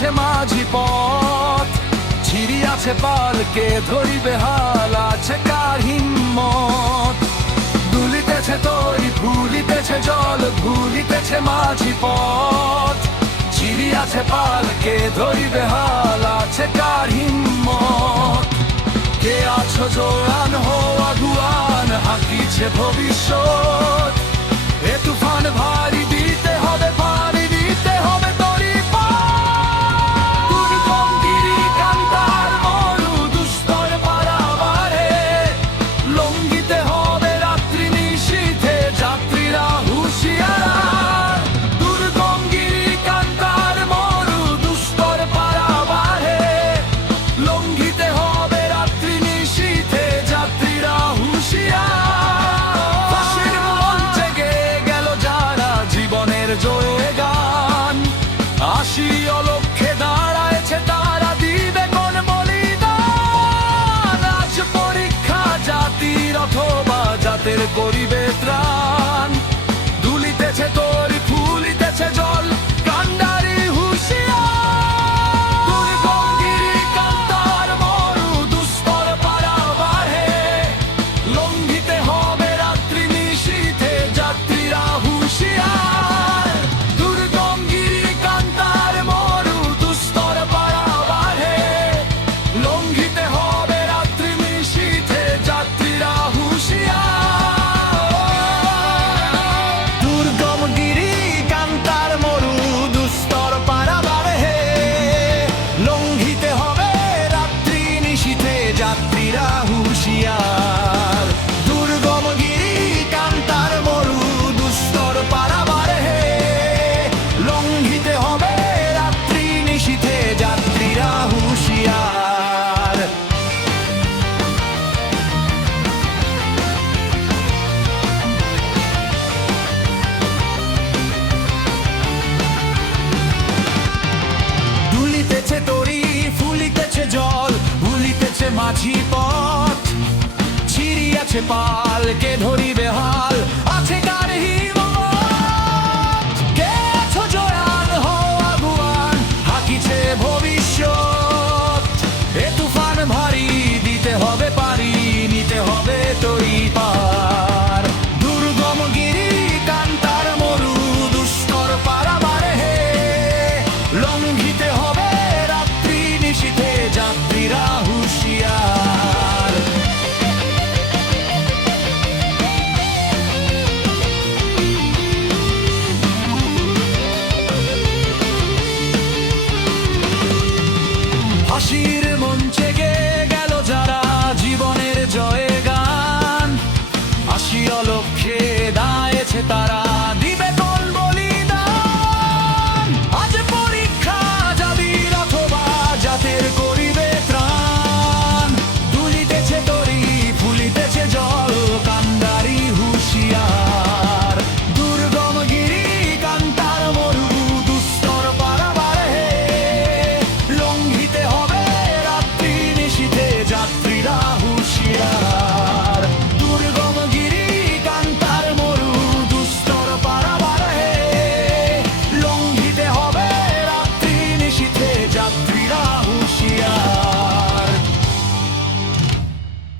দুলিতেছে মাঝি পথ, ছিড়িয়াছে পালকে ধরিবে হাল, আছে কার হিম্মত। দুলিতেছে তরি ফুলিতেছে জল, ভুলিতেছে মাঝি পথ, ছিড়িয়াছে পালকে ধরিবে হাল, আছে কার হিম্মত। কে আছো জোয়ান হো আগুয়ান, হাঁকিছে ভবিষ্যৎ। এ তুফান ভারী দিতে হবে, পানি দিতে হবে তরি পার। দুর্গম গিরি কান্তার মরু দুস্তর পারাবারে, লঙ্ঘিতে হবে রাত্রি নিশীথে যাত্রীরা হুঁশিয়ার। দুর্গম গিরি কান্তার মরু দুস্তর পারাবারে, লঙ্ঘিতে হবে রাত্রি নিশীথে যাত্রীরা হুঁশিয়ার। ফাঁসির মঞ্চে গেয়ে গেল যারা জীবনের জয়ে গান, আসি অলক্ষ্যে দাঁড়ায়ছে তারা, দিবে কোন বলিদান। আজ পরীক্ষা জাতির অথবা জাতের করিবে ত্রাণ। দুলিতেছে তরি ফুলিতেছে জল, কান্ডারি হুঁশিয়ার। দুর্গম গিরি কান্তার মরু দুস্তর পারাবারে, লঙ্ঘিতে হবে রাত্রি নিশীথে যাত্রীরা হুঁশিয়ার। দুর্গম গিরি কান্তার মরু দুস্তর পারাবারে, লঙ্ঘিতে হবে রাত্রি নিশীথে যাত্রীরা হুঁশিয়ার। দুর্গম গিরি কান্তার মরু দুস্তর পারাবারে, লঙ্ঘিতে হবে রাত্রি নিশীথে যাত্রীরা হুঁশিয়ার। দুর্গম গিরি কান্তার মরু দুস্তর পারাবারে, লঙ্ঘিতে হবে রাত্রি নিশীথে যাত্রীরা হুঁশিয়ার। দুলিতেছে তরি ফুলিতেছে জল, ভুলিতেছে মাঝি পথ, ছিড়িয়াছে পালকে ধরিবে হাল,